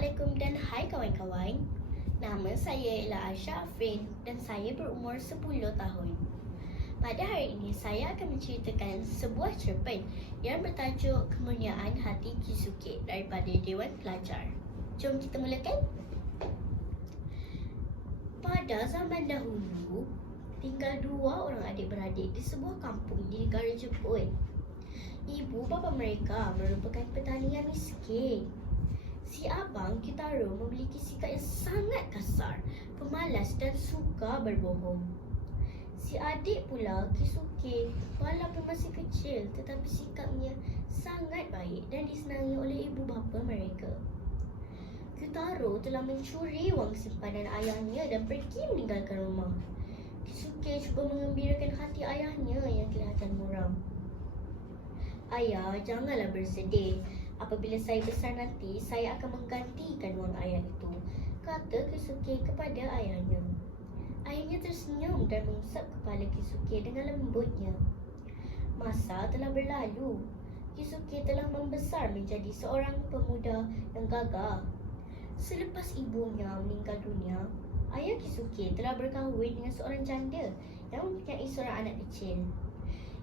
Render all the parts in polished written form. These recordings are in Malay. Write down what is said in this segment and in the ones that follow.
Assalamualaikum dan hai kawan-kawan. Nama saya ialah Aisyah Afrin dan saya berumur 10 tahun. Pada hari ini saya akan menceritakan sebuah cerpen yang bertajuk Kemurniaan Hati Kisuke daripada Dewan Pelajar. Jom kita mulakan. Pada zaman dahulu, tinggal dua orang adik-beradik di sebuah kampung di negara Jepun. Ibu bapa mereka merupakan petani yang miskin. Si abang Kitaro memiliki sikap yang sangat kasar, pemalas dan suka berbohong. Si adik pula Kisuke, walaupun masih kecil tetapi sikapnya sangat baik dan disenangi oleh ibu bapa mereka. Kitaro telah mencuri wang simpanan ayahnya dan pergi meninggalkan rumah. Kisuke cuba mengembirakan hati ayahnya yang kelihatan muram. Ayah, janganlah bersedih. Apabila saya besar nanti, saya akan menggantikan wang ayah itu, kata Kisuke kepada ayahnya. Ayahnya tersenyum dan mengusap kepala Kisuke dengan lembutnya. Masa telah berlalu. Kisuke telah membesar menjadi seorang pemuda yang gagah. Selepas ibunya meninggal dunia, ayah Kisuke telah berkahwin dengan seorang janda yang mempunyai seorang anak kecil.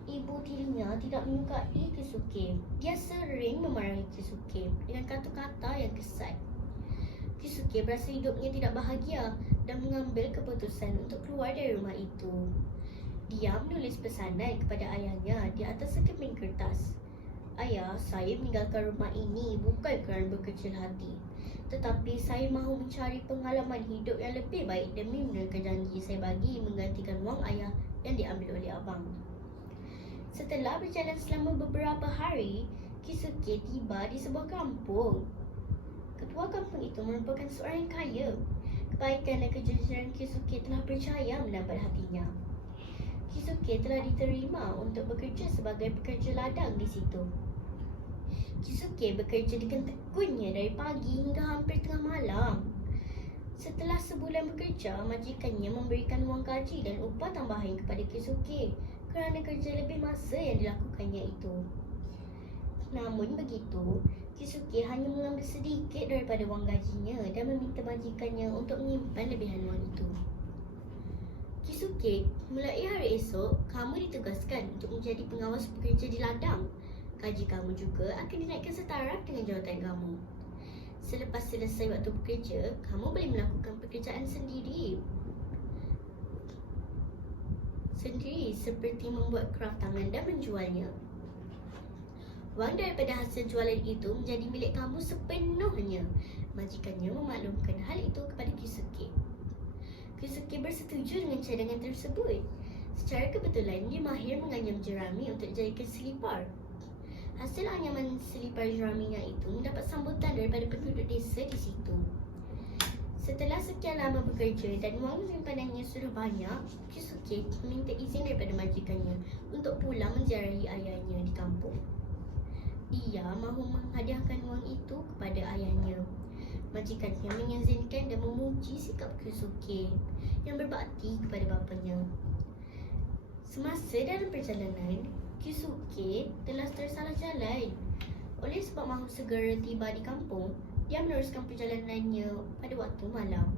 Ibu tirinya tidak menyukai Kisuke. Dia sering memarahi Kisuke dengan kata-kata yang kesat. Kisuke berasa hidupnya tidak bahagia dan mengambil keputusan untuk keluar dari rumah itu. Dia menulis pesanan kepada ayahnya di atas sekeping kertas. Ayah, saya meninggalkan rumah ini bukan kerana berkecil hati, tetapi saya mahu mencari pengalaman hidup yang lebih baik demi menerukan janji saya bagi menggantikan wang ayah yang diambil oleh abang. Setelah berjalan selama beberapa hari, Kisuke tiba di sebuah kampung. Ketua kampung itu merupakan seorang yang kaya. Kebaikan dan kejujuran Kisuke telah berjaya mendapat hatinya. Kisuke telah diterima untuk bekerja sebagai pekerja ladang di situ. Kisuke bekerja dengan tekunnya dari pagi hingga hampir tengah malam. Setelah sebulan bekerja, majikannya memberikan wang gaji dan upah tambahan kepada Kisuke kerana kerja lebih masa yang dilakukannya itu. Namun begitu, Kisuke hanya mengambil sedikit daripada wang gajinya dan meminta majikannya untuk menyimpan lebihan wang itu. Kisuke, mulai hari esok, kamu ditugaskan untuk menjadi pengawas pekerja di ladang. Gaji kamu juga akan dinaikkan setaraf dengan jawatan kamu. Selepas selesai waktu bekerja, kamu boleh melakukan pekerjaan sendiri seperti membuat kraft tangan dan menjualnya. Wang daripada hasil jualan itu menjadi milik kamu sepenuhnya. Majikannya memaklumkan hal itu kepada Kisuke. Kisuke bersetuju dengan cadangan tersebut. Secara kebetulan, dia mahir menganyam jerami untuk dijadikan selipar. Hasil anyaman selipar jeraminya itu mendapat sambutan daripada penduduk desa di situ. Setelah sekian lama bekerja dan wang simpanannya sudah banyak, Kisuke meminta izin daripada majikannya untuk pulang menziarahi ayahnya di kampung. Dia mahu menghadiahkan wang itu kepada ayahnya. Majikannya mengizinkan dan memuji sikap Kisuke yang berbakti kepada bapanya. Semasa dalam perjalanan, Kisuke telah tersalah jalan. Oleh sebab mahu segera tiba di kampung, dia meneruskan perjalanannya pada waktu malam.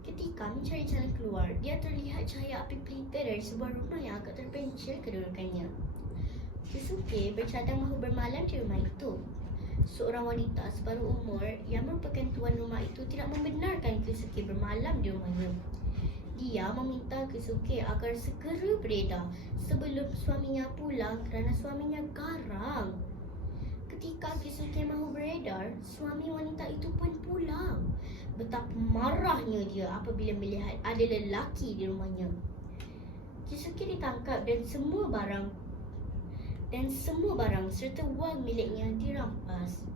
Ketika mencari jalan keluar, dia terlihat cahaya api pelita dari sebuah rumah yang agak terpencil kedudukannya. Kisuke bercadang mahu bermalam di rumah itu. Seorang wanita separuh umur yang merupakan tuan rumah itu tidak membenarkan Kisuke bermalam di rumahnya. Dia meminta Kisuke agar segera beredar sebelum suaminya pulang kerana suaminya garang. Ketika Kisuke mahu beredar, suami wanita itu pun pulang. Betapa marahnya dia apabila melihat ada lelaki di rumahnya. Kisuke ditangkap dan semua barang serta wang miliknya dirampas.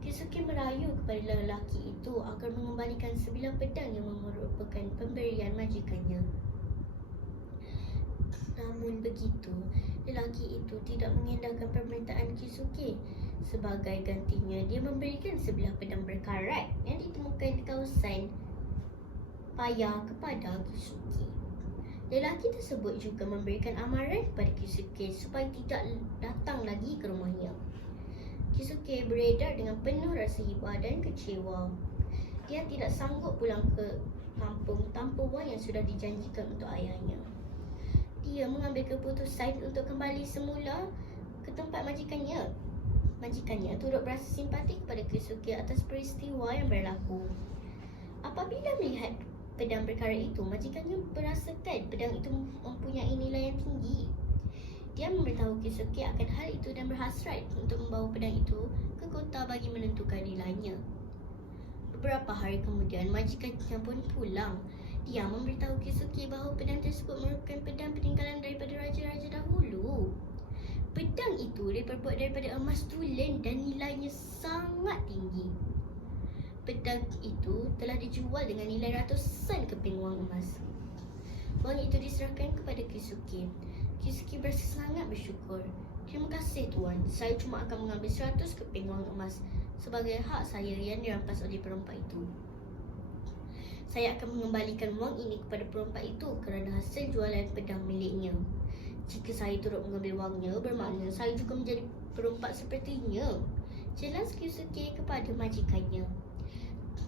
Kisuke merayu kepada lelaki itu agar mengembalikan sebilah pedang yang merupakan pemberian majikannya. Namun begitu, lelaki itu tidak mengindahkan permintaan Kisuke. Sebagai gantinya, dia memberikan sebilah pedang berkarat yang ditemukan di kawasan paya kepada Kisuke. Lelaki tersebut juga memberikan amaran kepada Kisuke supaya tidak datang lagi ke rumahnya. Kisuke beredar dengan penuh rasa iba dan kecewa. Dia tidak sanggup pulang ke kampung tanpa wang yang sudah dijanjikan untuk ayahnya. Dia mengambil keputusan untuk kembali semula ke tempat majikannya. Majikannya turut berasa simpati kepada Kisuke atas peristiwa yang berlaku. Apabila melihat pedang perkara itu, majikannya berasakan pedang itu mempunyai nilai yang tinggi. Dia memberitahu Kisuke akan hal itu dan berhasrat untuk membawa pedang itu ke kota bagi menentukan nilainya. Beberapa hari kemudian, majikannya pun pulang. Dia memberitahu Kisuke bahawa pedang tersebut merupakan pedang peninggalan daripada raja-raja dahulu. Pedang itu diperbuat daripada emas tulen dan nilainya sangat tinggi. Pedang itu telah dijual dengan nilai ratusan keping wang emas. Wang itu diserahkan kepada Kisuke. Kisuke berasa sangat bersyukur. Terima kasih tuan, saya cuma akan mengambil 100 keping wang emas sebagai hak saya yang dirampas oleh perompak itu. Saya akan mengembalikan wang ini kepada perompak itu kerana hasil jualan pedang miliknya. Jika saya turut mengambil wangnya, bermakna saya juga menjadi perompak sepertinya. Jelas Kisuke kepada majikannya.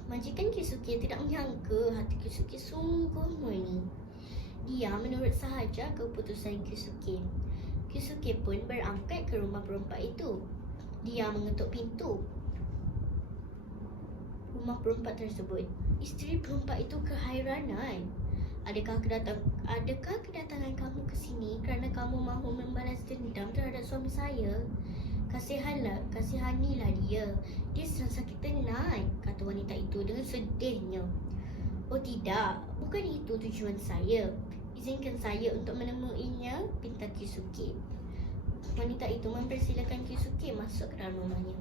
Majikan Kisuke tidak menyangka hati Kisuke sungguh murni. Dia menurut sahaja keputusan Kisuke. Kisuke pun berangkat ke rumah perompak itu. Dia mengetuk pintu rumah perompak tersebut. Isteri perompak itu kehairanan. Adakah kedatangan kamu ke sini kerana kamu mahu membalas dendam terhadap suami saya? Kasihanilah dia. Dia sedang sakit tenat, kata wanita itu dengan sedihnya. Oh tidak, bukan itu tujuan saya. Izinkan saya untuk menemuinya, pinta Kisuke. Wanita itu mempersilakan Kisuke masuk ke dalam rumahnya.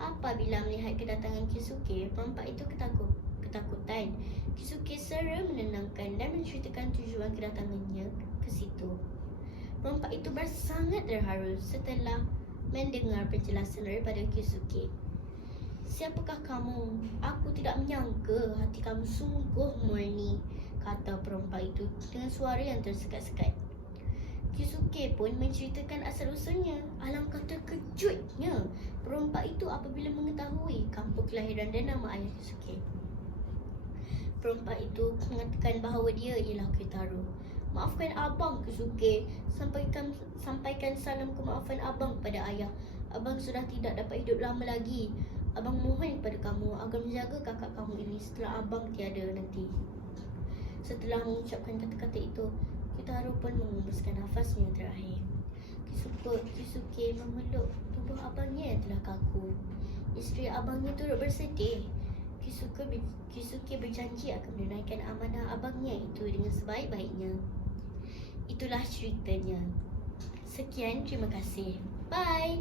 Apabila melihat kedatangan Kisuke, perompak itu ketakutan. Kisuke segera menenangkan dan menceritakan tujuan kedatangannya ke situ. Perompak itu sangat terharu setelah mendengar penjelasan daripada Kisuke. Siapakah kamu? Aku tidak menyangka hati kamu sungguh murni, kata perompak itu dengan suara yang tersekat-sekat. Kisuke pun menceritakan asal-usulnya. Alangkah terkejutnya perompak itu apabila mengetahui kampung kelahiran dan nama ayah Kisuke. Perompak itu mengatakan bahawa dia ialah Kotaro. Maafkan abang Kisuke. Sampaikan salam kemaafan abang kepada ayah. Abang sudah tidak dapat hidup lama lagi. Abang mohon kepada kamu agar menjaga kakak kamu ini setelah abang tiada nanti. Setelah mengucapkan kata-kata itu, Kotaro pun mengembuskan nafasnya yang terakhir. Kisuke memeluk tubuh abangnya yang telah kaku. Isteri abangnya turut bersedih. Kisuke berjanji akan menunaikan amanah abangnya itu dengan sebaik-baiknya. Itulah ceritanya. Sekian, terima kasih. Bye.